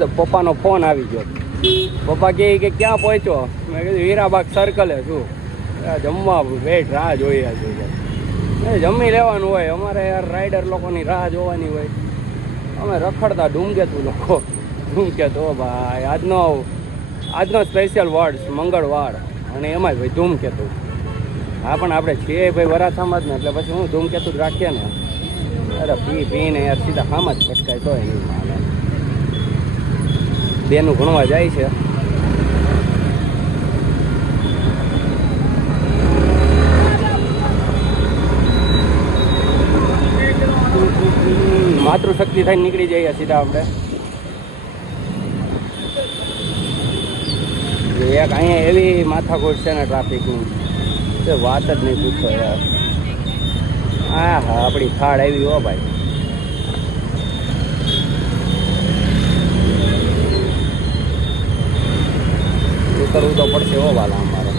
તો પપ્પાનો ફોન આવી ગયો. પપ્પા કહે કે ક્યાં પહોંચ્યો? મેં કીધું હીરાબાગ સર્કલે છું, જમવા વેટ રાહ જોઈએ છે. જમી લેવાનું હોય અમારે યાર, રાઈડર લોકોની રાહ જોવાની હોય. અમે રખડતા ધૂમકેતુ લોકો. ધૂમકેતુ ભાઈ, આજનો સ્પેશિયલ વર્ડ્સ મંગળવાર, અને એમાં ભાઈ ધૂમકેતુ. હા પણ આપણે છીએ ભાઈ વરાછામાં જ ને, એટલે પછી હું ધૂમકેતુ જ રાખીએ ને. અરે પીને યાર સીધા હામ જ ફટકાય તો એની માને. બેનું ભણવા જાય છે. માતૃશક્તિ થઈને નીકળી જઈએ સીધા આપણે. એક અહીંયા એવી માથાકૂટ છે ને ટ્રાફિકની, તે વાત જ નહીં પૂછો યાર. હા હા, આપણી થાળ આવી હો ભાઈ. ઉતરવું તો પડશે હો વાલા અમારે.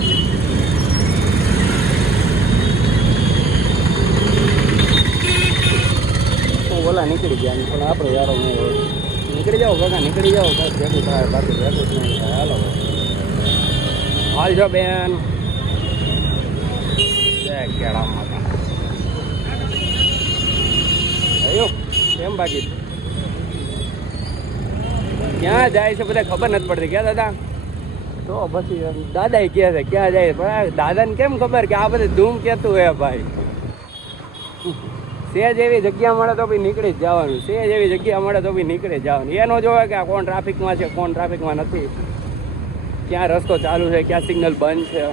ઓલા નીકળી ગયા પણ આપણો યારો નહીં હોય. નીકળી જાઓ કાકા, નીકળી જાઓ કાંઈ ભેગું થાય, બાકી ભેગું જ નહીં થાય. હાલો હાલ જો બેન. કેળામાં કેમ બાકી ક્યાં જાય છે બધા ખબર નથી પડતી. ક્યાં દાદા? તો પછી દાદા કહે છે ક્યાં જાય, પણ દાદાને કેમ ખબર કે આ બધે ધૂમ કહેતું હે ભાઈ. સેજ એવી જગ્યા મળે તો બી નીકળી જ જવાનું. સેજ એવી જગ્યા મળે તો બી નીકળી જ જવાનું. એનો જોવે કે આ કોણ ટ્રાફિકમાં છે, કોણ ટ્રાફિકમાં નથી, ક્યાં રસ્તો ચાલુ છે, ક્યાં સિગ્નલ બંધ છે.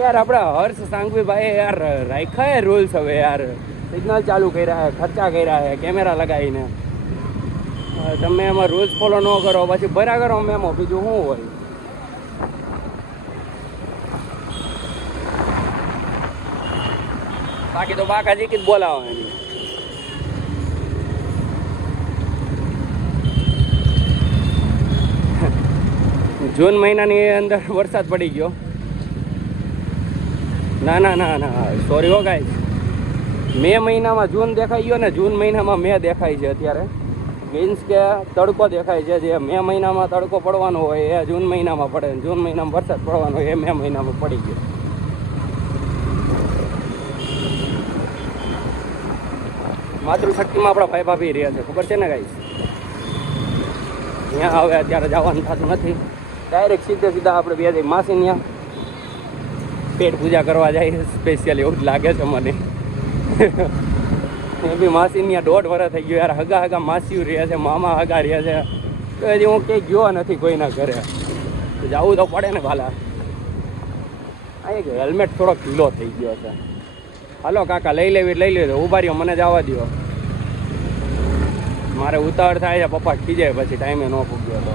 યાર આપણે હર્ષ સાંઘવી ભાઈ યાર રાખ્યા રૂલ્સ હવે યાર. સિગ્નલ ચાલુ કર્યા છે, ખર્ચા કર્યા છે, કેમેરા લગાવીને. તમે એમાં રૂલ્સ ફોલો ન કરો પછી ભરા કરો મેમો, બીજું શું હોય. બાકી તો બાકાજી જ બોલાવવાની. જૂન મહિનાની અંદર વરસાદ પડી ગયો. ના સોરી હો ગાઈસ. મે મહિનામાં જૂન દેખાઈ ગયો ને જૂન મહિનામાં મે દેખાય છે અત્યારે. મીન્સ કે તડકો દેખાય છે. જે મે મહિનામાં તડકો પડવાનો હોય એ જૂન મહિનામાં પડે, જૂન મહિનામાં વરસાદ પડવાનો હોય એ મે મહિનામાં પડી ગયો. માતૃશક્તિમાં આપણા ભાઈ ભાભી રહ્યા છે, ખબર છે ને ગાઈસ. ત્યાં હવે અત્યારે જવાનું થતું નથી. ડાયરેક્ટ સીધા આપણે બે માસી ત્યાં પેટ પૂજા કરવા જાય સ્પેશિયલ, એવું જ લાગે છે મને. એ બી માસી ત્યાં 1.5 વર્ષ થઈ ગયો યાર. હગા માસીઓ રહ્યા છે, મામા હગા રહ્યા છે, તો હજી હું ક્યાંય ગયો નથી કોઈના ઘરે. જવું તો પડે ને ભાલા. આ એક હેલ્મેટ થોડોક ઢીલો થઈ ગયો છે. હાલો કાકા લઈ લેવી ઉભા રહ્યો, મને જવા દો. મારે ઉતાવળ થાય છે, પપ્પા ખીજાય પછી ટાઈમે ન પૂગ્યો તો.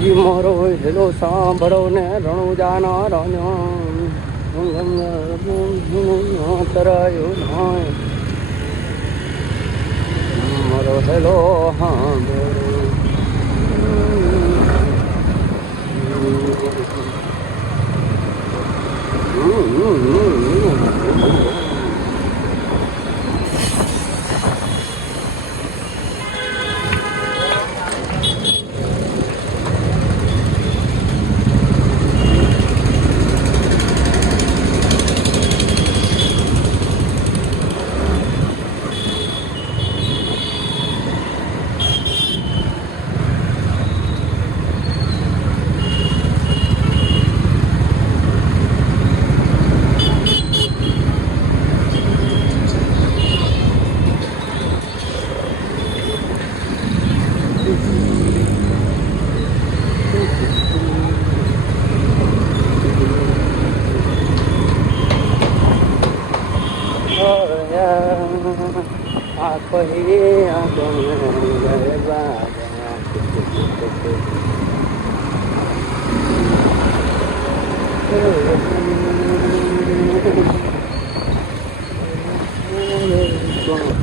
જી મારો હેલો સાંભળો ને રણુજાના રાણ્યો તરાયો નાય મારો હેલો સાંભળો.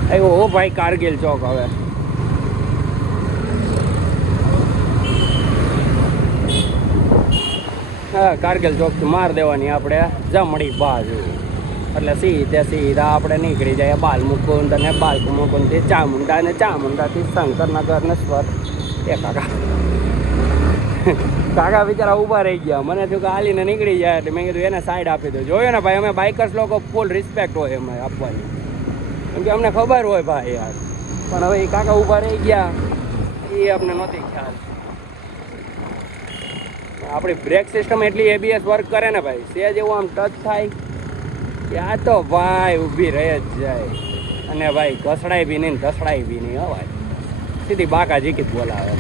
આવ્યો ભાઈ કારગિલ ચોક. હવે હા કારગિલ ચોકથી માર દેવાની આપણે જમણી બાજુ, એટલે સીધા આપણે નીકળી જાય બાલ મુકુંદ, અને બાલ મુકુંદથી ચામુંડા, અને ચામુંડાથી શંકરનગર ને એ કાકા બિચારા ઊભા રહી ગયા. મને થયું કે હાલીને નીકળી જાય, એટલે મેં કીધું એને સાઈડ આપી દો. જોયું ને ભાઈ, અમે બાઇકર્સ લોકો ફૂલ રિસ્પેક્ટ હોય અમે આપવાની, કેમ કે અમને ખબર હોય ભાઈ યાર. પણ હવે એ કાકા ઊભા રહી ગયા એ અમને નહોતી ખ્યાલ. આપણી બ્રેક સિસ્ટમ એટલી ABS વર્ક કરે ને ભાઈ, સેજ એવું આમ ટચ થાય ત્યાં તો ભાઈ ઊભી રહી જ જાય, અને ભાઈ ઘસડાય બી નહીં ધસડાય બી નહીં. હો ભાઈ સીધી બાકા જીકીત બોલાવે.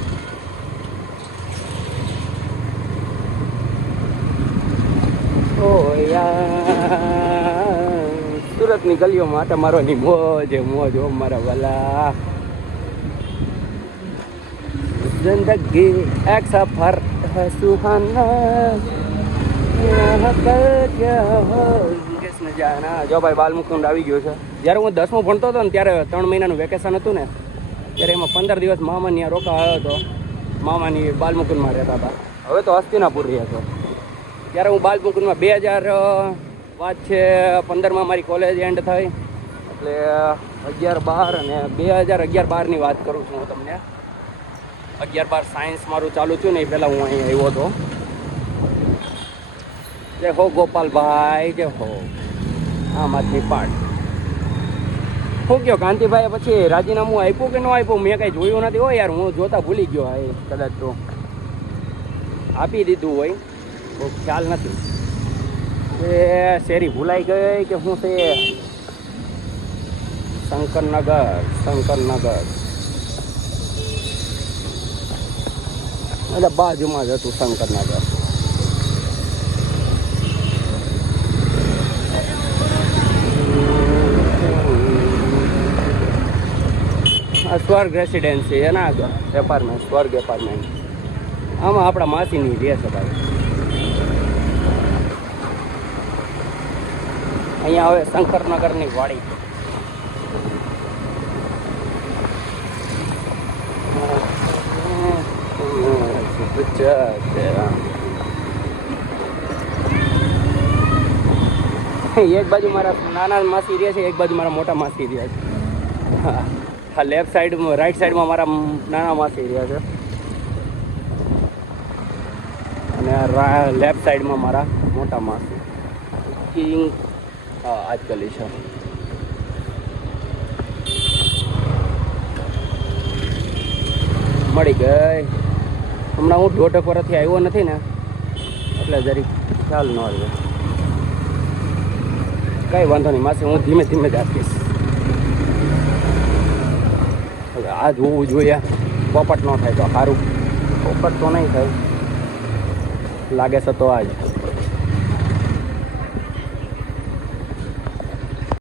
ઓ યાર સુરતની ગલીઓમાં આટા મારવાની મોજ હો મારા વાલા. જિંદગી એક સફર સુહાના જાના. જો ભાઈ બાલમુકુંદ આવી ગયો છે. જ્યારે હું 10મું ભણતો હતો ને ત્યારે 3 મહિનાનું વેકેશન હતું ને, ત્યારે એમાં 15 દિવસ મામાની ત્યાં રોકા આવ્યો હતો. મામાની બાલમુકુંદમાં રહેતા હતા. હવે તો હસ્તિનાપુર રહ્યા છો. ત્યારે હું બાલમુકુંદમાં 2000 વાત છે 15માં મારી કોલેજ એન્ડ થઈ, એટલે 11-12 અને 2011-12ની વાત કરું છું હું તમને. 11-12 સાયન્સ મારું ચાલુ થયું ને એ પહેલાં હું અહીં આવ્યો હતો. જય હો ગોપાલભાઈ, જય હો. આમ આદમી પાર્ટી. શું કહો કાંતિભાઈ, પછી રાજીનામું આપ્યું કે ન આપ્યું? મેં કાંઈ જોયું નથી. હોય યાર, હું જોતા ભૂલી ગયો. હા, કદાચ તો આપી દીધું હોય, બહુ ખ્યાલ નથી. એ શેરી ભૂલાઈ ગઈ કે શું છે? શંકરનગર એટલે બાજુમાં જ હતું શંકરનગર. સ્વર્ગ રેસિડેન્સી છે ને એપાર્ટમેન્ટ, સ્વર્ગ એપાર્ટમેન્ટ. આમાં આપણા માસીની રહે છે ભાઈ. અહીંયા હવે શંકરનગરની વાડી. એક બાજુ મારા નાના માસી રહે છે, એક બાજુ મારા મોટા માસી રહે છે. હા, લેફ્ટ સાઈડમાં રાઈટ સાઈડમાં મારા નાના માસી રહ્યા છે, અને લેફ્ટ સાઈડમાં મારા મોટા માસી. કિંગ હા આજકાલ છે. મળી ગઈ. હમણાં હું 1.5 વર્ષથી આવ્યો નથી ને, એટલે જરીક ખ્યાલ ન આવ્યો. કંઈ વાંધો નહીં માસી, હું ધીમે ધીમે જ આપીશ. હવે આ જોવું જોઈએ, પોપટ ન થાય તો સારું. પોપટ તો નહીં થાય લાગે છે તો આજ